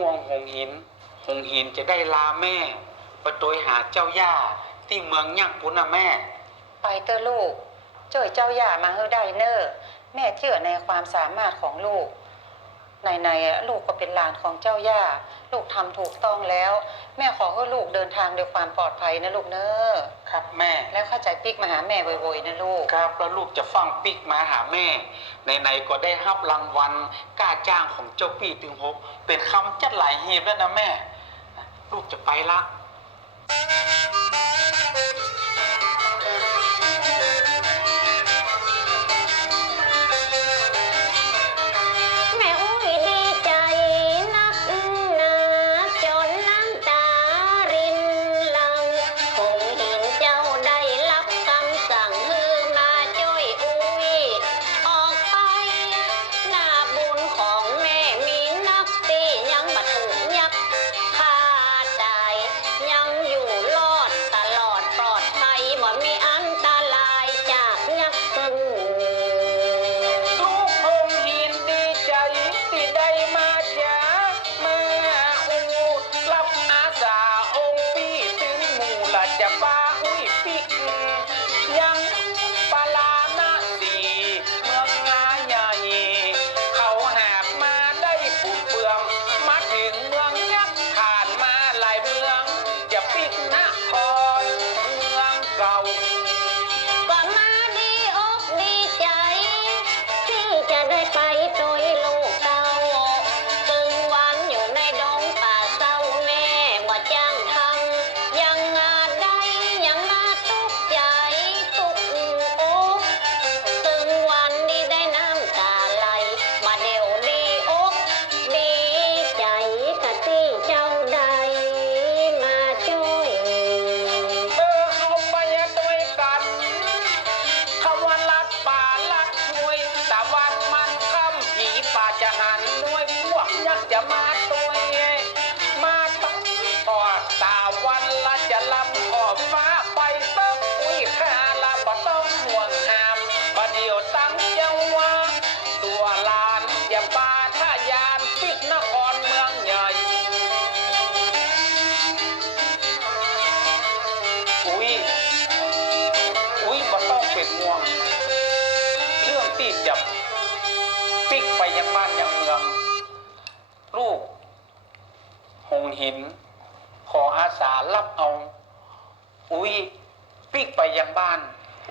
หวงหงหิน หงหินจะได้ลาแม่ไปโดยหาเจ้าย่าที่เมืองย่างปุนนะแม่ ไปเตอลูก เจ้ยเจ้าย่ามาเฮอได้เนอร์แม่เชื่อในความสามารถของลูก ในๆอะลูกก็เป็นหลานของเจ้าย่า ลูกทำถูกต้องแล้ว แม่ขอให้ลูกเดินทางด้วยความปลอดภัยนะลูกเนอครับแม่ แล้วเข้าใจปิ๊กมาหาแม่บ่อยๆนะลูกครับแล้วลูกจะฟังปิกมาหาแม่ไหนๆก็ได้รับรางวัลกล้าจ้างของเจ้าปีถึงหกเป็นคำจัดหลายเฮบแล้วนะแม่ ลูกจะไปละ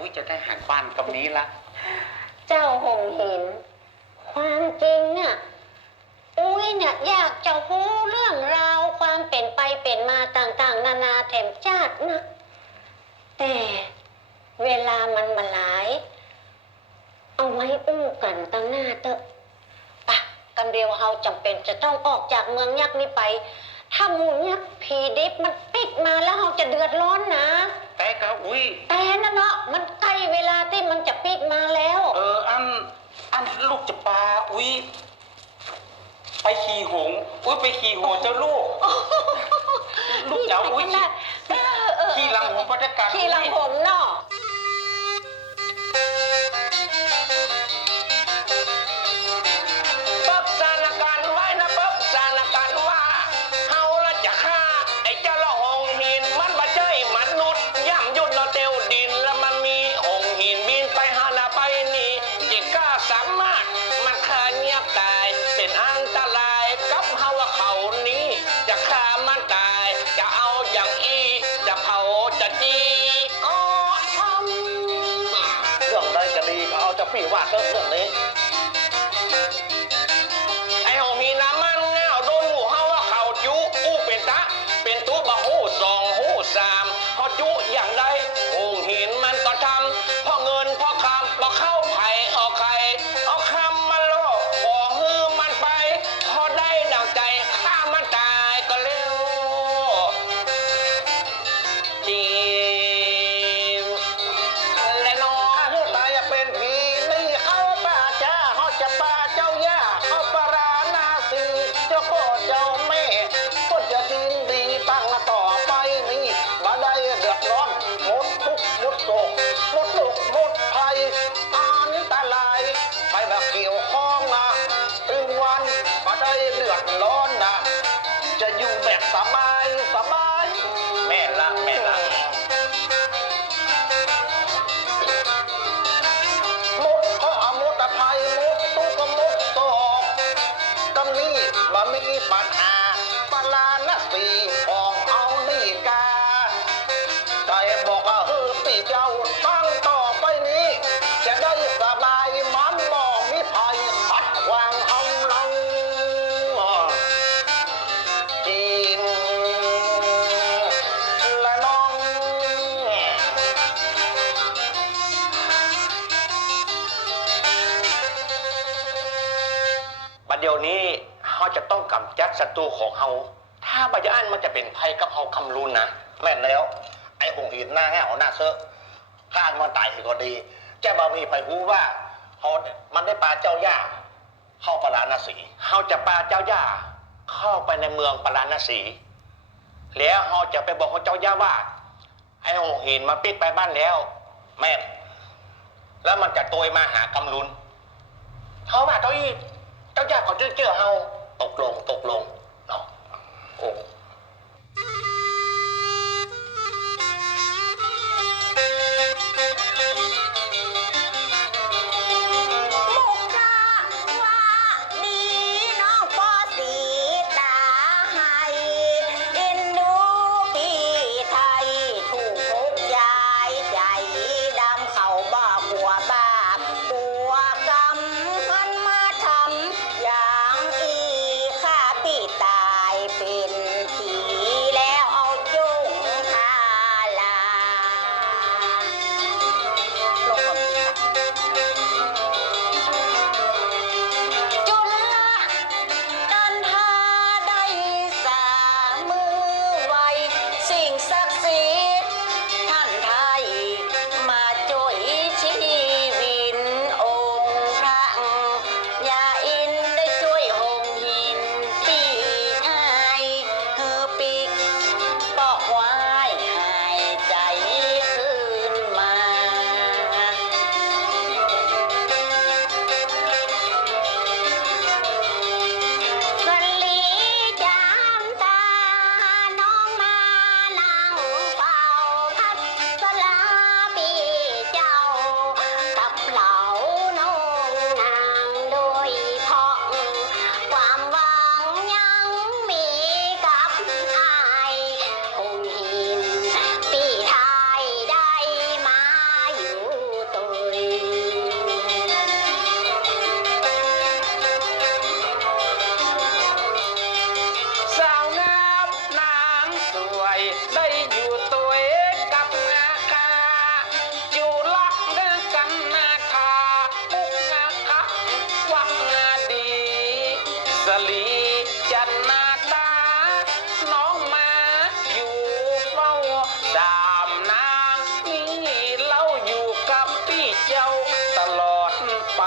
อุ้ยจะได้หารบ้านกับนี้ละ เจ้าหงเห็น ความจริงเนี่ยอุ้ยเนี่ยอยากจะรู้เรื่องราวความเป็นไปเป็นมาต่างๆ นานาแถมชาตินะแต่เวลามันมาหลาย เอาไว้อู้กันตั้งหน้าเตอะปะกันเดียวเฮาจำเป็นจะต้องออกจากเมืองยักษ์นี้ไป ถ้าหมูยักษ์ผีดิบมันปิดมาแล้วเฮาจะเดือดร้อนนะ แต่ก็อุ้ยแต่นั่นเนาะมันใกล้เวลาที่มันจะปิดมาแล้ว เออ อัน อันลูกจะปลา อุ้ย ไป ขี่หงส์อุ้ยไปขี่หงส์เจ้าลูก ลูกเจ้าอุ้ย ขี่เออเออขี่หลังหงส์พัฒการขี่หลังผมเนาะ เดี๋ยวนี้เขาจะต้องกำจัดศัตรูของเขาถ้าบัจอันมันจะเป็นภัยกับเขาคำรุนนะแม่นแล้ว ไอ้หงหินหน้าแง่หน้าเซอะข้างมันตายก็ดีจะบ่มีไผหูว่าเขามันได้ปลาเจ้าย่าเข้าปลาณสีเขาจะปลาเจ้าย่าเข้าไปในเมืองปลาณสีแล้วเขาจะไปบอกเขาเจ้าย่าว่า ไอ้หงหินมาปิดไปบ้านแล้ว แม่แล้วมันจะโตยมาหากำลุนเขาว่าเจ้าอี เจ้าอยากเขาเจอเจอเฮาตกลงตกลงเนาะโอ้ ลีจันนาตา น้องมาอยู่เฝ้าสามนางนี่เล่าอยู่กับพี่เจ้าตลอดไป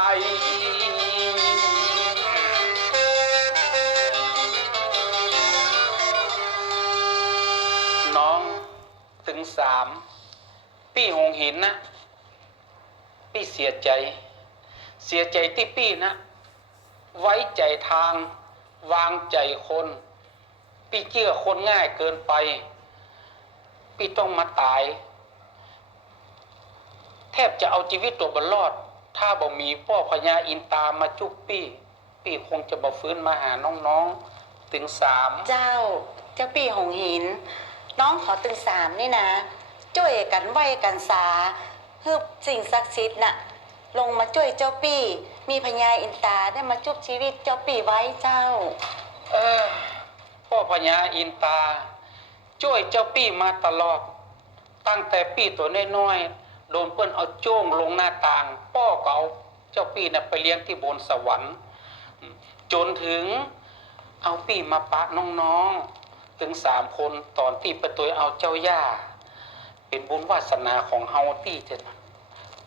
น้องถึงสามพี่หงหินนะ พี่เสียใจ เสียใจที่พี่นะ ไว้ใจทาง วางใจคนพี่เชื่อคนง่ายเกินไปพี่ต้องมาตาย แทบจะเอาชีวิตตัวบนรอด ถ้าบ่มีพ่อพญาอินตามาจุบปี้พี่คงจะบ่ฟื้นมาหาน้องๆ ถึงสามเจ้า เจ้าปีหงหิน น้องขอตึงสามนี่นะช่วยกันไหวกันสาฮึบสิ่งศักดิ์สิทธิ์น่ะ ลงมาช่วยเจ้าปี มีพญาอินตาได้มาจุบชีวิตเจ้าปีไว้เจ้า เออพ่อพญาอินตา ช่วยเจ้าปี้มาตลอด ตั้งแต่ปี้ตัวน้อยๆโดนเปิ้นเอาโจ้งลงหน้าต่างป้อก็เอาเจ้าปี้น่ะไปเลี้ยงที่บนสวรรค์ จนถึงเอาปี้มาปะน้องๆ ถึงสามคนตอนที่ไปตัวเอาเจ้าย่า เป็นบุญวาสนาของเฮาที่จะ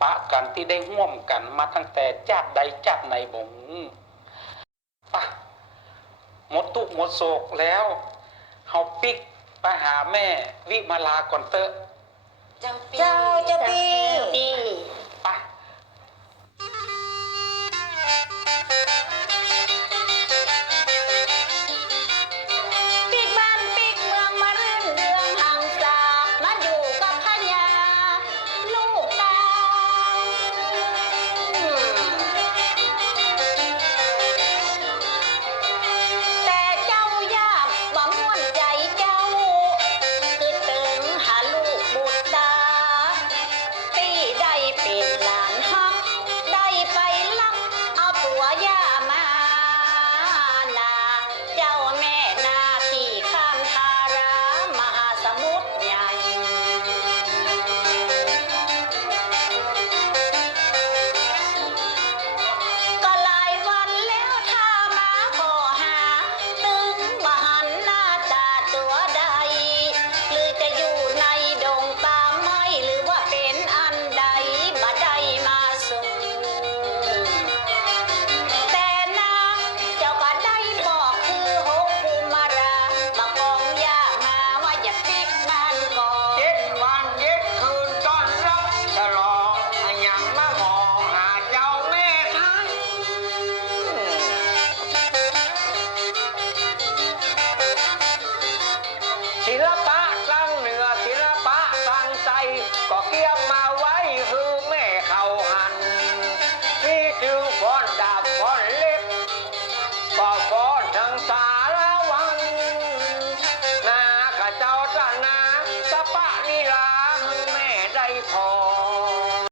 ปะกันที่ได้ห่วมกันมาตั้งแต่จาดใดจาดในบงปะหมดทุกหมดโศกแล้วเฮาปิกไปหาแม่วิมาลาก่อนเตอะเจ้าปีเจ้าเจ้าพี่